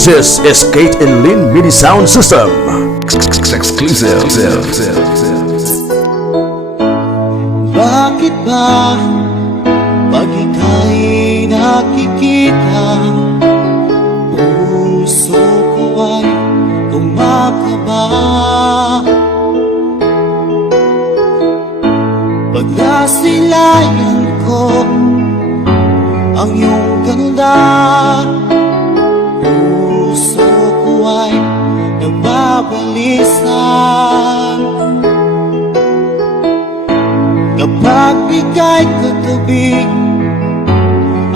This is Kate and Lynn Mini Sound System. Exclusive. Bakit ba pag ika'y nakikita, puso ko ay kumakaba? Pag nasilayan ko ang iyong ganda, puso ko ay nagbabalisan. Kapag ika'y katabi,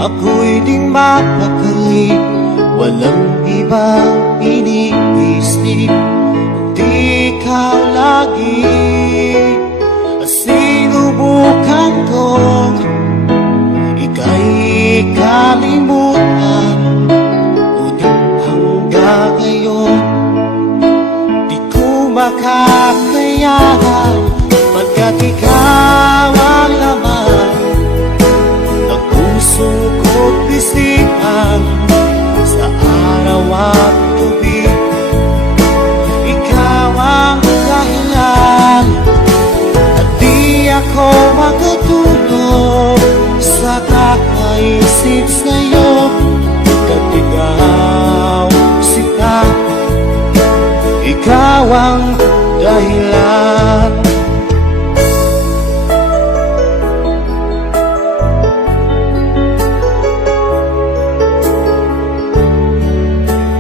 ako'y di mapakali. Walang ibang iniisip, di ikaw lagi. Sinubukan kong ika'y kalimutan, ngunit hanggang ngayon di ko makakayanan. Pagkat ikaw ang laman ng puso ko't isipan, sa araw at